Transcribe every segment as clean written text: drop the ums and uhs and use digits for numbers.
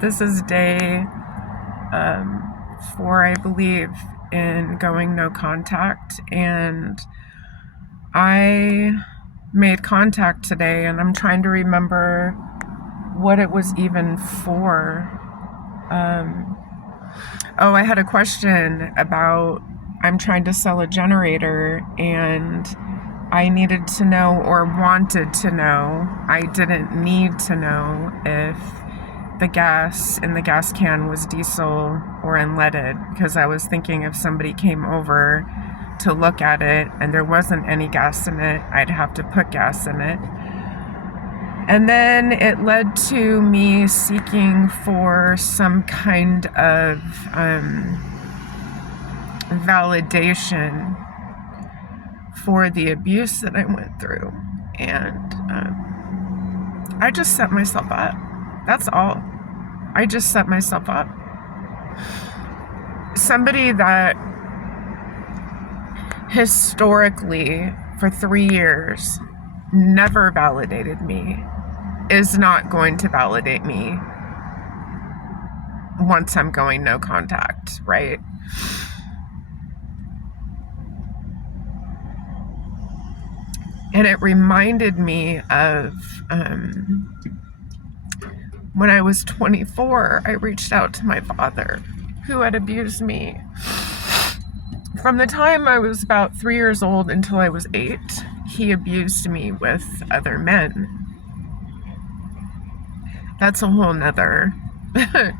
This is day 4, I believe, in going no contact, and I made contact today, and I'm trying to remember what it was even for. I had a question about I'm trying to sell a generator, and I needed to know, or wanted to know, I didn't need to know if the gas in the gas can was diesel or unleaded, because I was thinking if somebody came over to look at it and there wasn't any gas in it, I'd have to put gas in it. And then it led to me seeking for some kind of validation for the abuse that I went through. And I just set myself up. That's all. I just set myself up. Somebody that historically, for 3 years, never validated me is not going to validate me once I'm going no contact, right? And it reminded me of when I was 24, I reached out to my father, who had abused me from the time I was about 3 years old until I was 8. He abused me with other men. That's a whole nother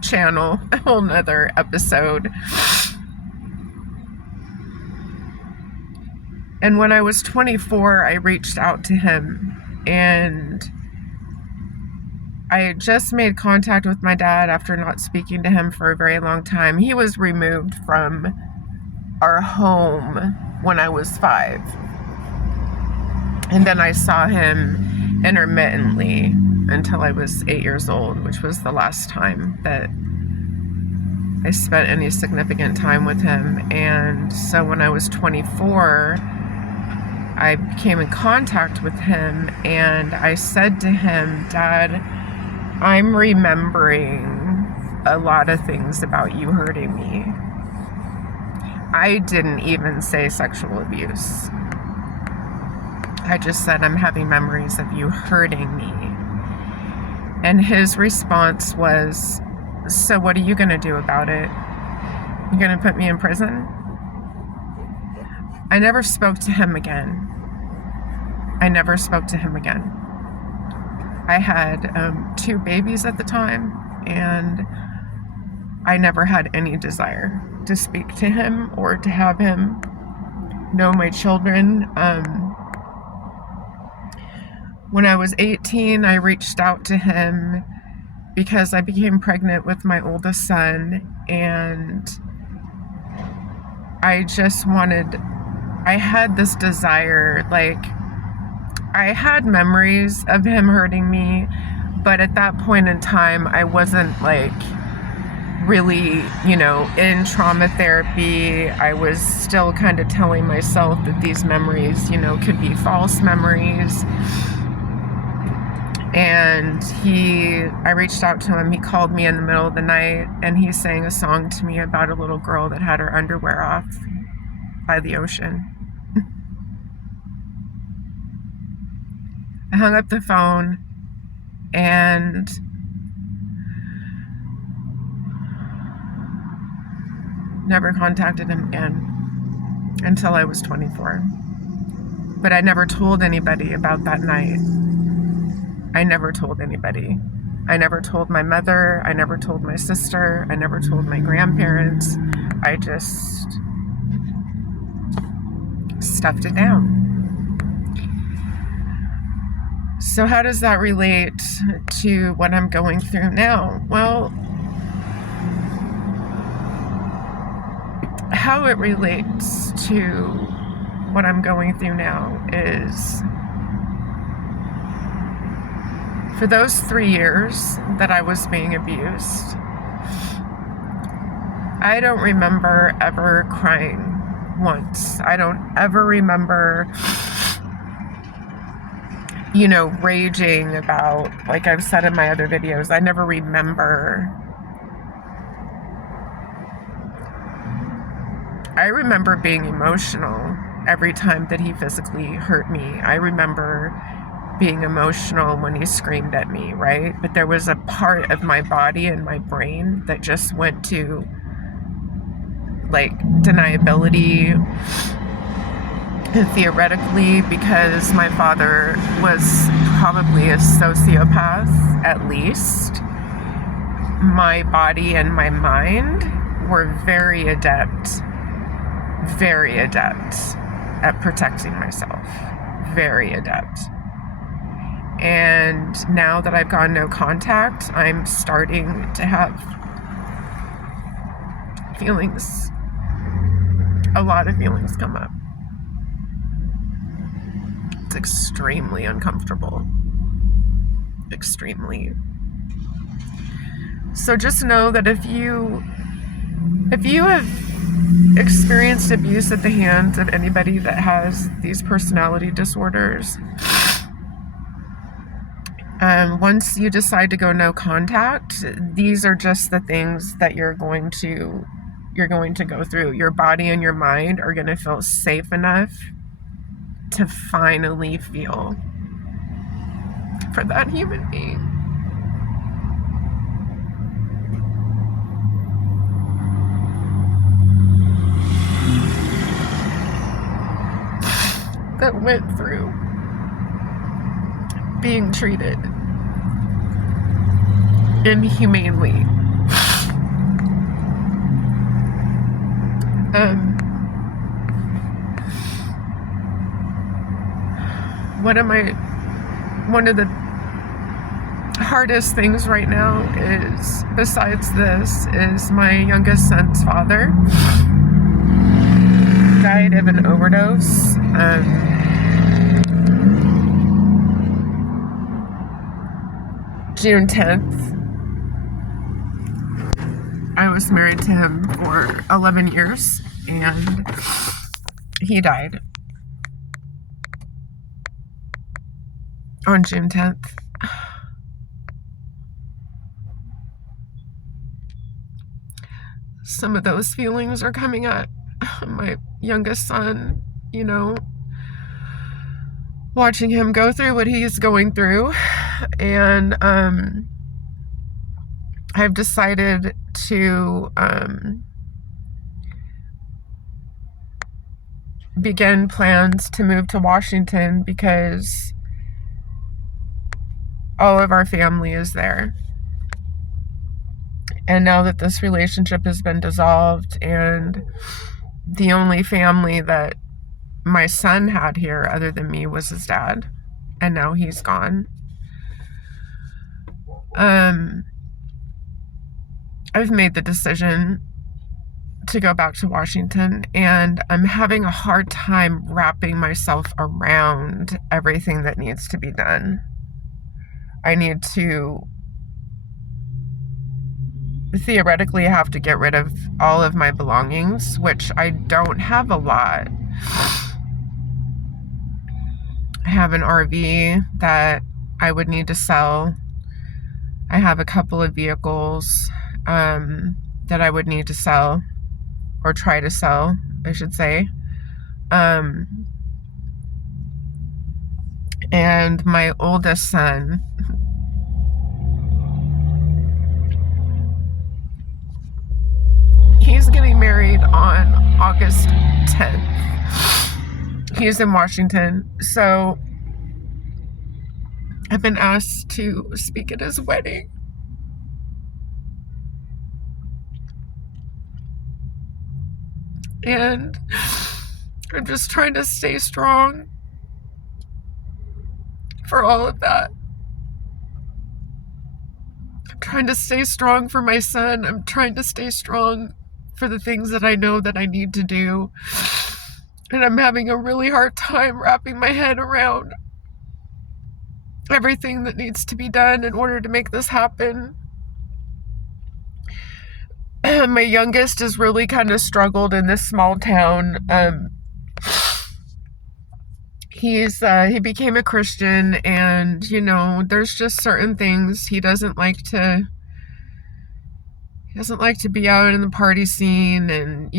channel, a whole nother episode. And when I was 24, I reached out to him, and I had just made contact with my dad after not speaking to him for a very long time. He was removed from our home when I was 5. And then I saw him intermittently until I was 8 years old, which was the last time that I spent any significant time with him. And so when I was 24, I came in contact with him, and I said to him, Dad, I'm remembering a lot of things about you hurting me. I didn't even say sexual abuse. I just said, I'm having memories of you hurting me. And his response was, so what are you going to do about it? You going to put me in prison? I never spoke to him again. I never spoke to him again. I had 2 babies at the time, and I never had any desire to speak to him or to have him know my children. When I was 18, I reached out to him because I became pregnant with my oldest son, and I had this desire, like, I had memories of him hurting me, but at that point in time, I wasn't like really, in trauma therapy. I was still kind of telling myself that these memories, could be false memories. And I reached out to him. He called me in the middle of the night, and he sang a song to me about a little girl that had her underwear off by the ocean. I hung up the phone and never contacted him again until I was 24. But I never told anybody about that night. I never told anybody. I never told my mother. I never told my sister. I never told my grandparents. I just stuffed it down. So how does that relate to what I'm going through now? Well, how it relates to what I'm going through now is, for those 3 years that I was being abused, I don't remember ever crying once. I don't ever remember raging about, like I've said in my other videos, I never remember. I remember being emotional every time that he physically hurt me. I remember being emotional when he screamed at me, right? But there was a part of my body and my brain that just went to like deniability. And theoretically, because my father was probably a sociopath, at least, my body and my mind were very adept at protecting myself. Very adept. And now that I've gone no contact, I'm starting to have feelings, a lot of feelings come up. It's extremely uncomfortable. Extremely. So just know that if you have experienced abuse at the hands of anybody that has these personality disorders, once you decide to go no contact, these are just the things that you're going to go through. Your body and your mind are going to feel safe enough to finally feel for that human being. That went through being treated inhumanely. One of the hardest things right now is, besides this, is my youngest son's father died of an overdose. June 10th. I was married to him for 11 years, and he died on June 10th. Some of those feelings are coming at my youngest son, watching him go through what he's going through. And I've decided to begin plans to move to Washington because all of our family is there. And now that this relationship has been dissolved, and the only family that my son had here other than me was his dad, and now he's gone. I've made the decision to go back to Washington, and I'm having a hard time wrapping myself around everything that needs to be done. I need to theoretically have to get rid of all of my belongings, which I don't have a lot. I have an RV that I would need to sell. I have a couple of vehicles that I would need to sell, or try to sell, I should say. And my oldest son, he's getting married on August 10th. He's in Washington, so I've been asked to speak at his wedding. And I'm just trying to stay strong for all of that. I'm trying to stay strong for my son. I'm trying to stay strong for the things that I know that I need to do. And I'm having a really hard time wrapping my head around everything that needs to be done in order to make this happen. My youngest has really kind of struggled in this small town. he became a Christian, and there's just certain things he doesn't like to be out in the party scene, and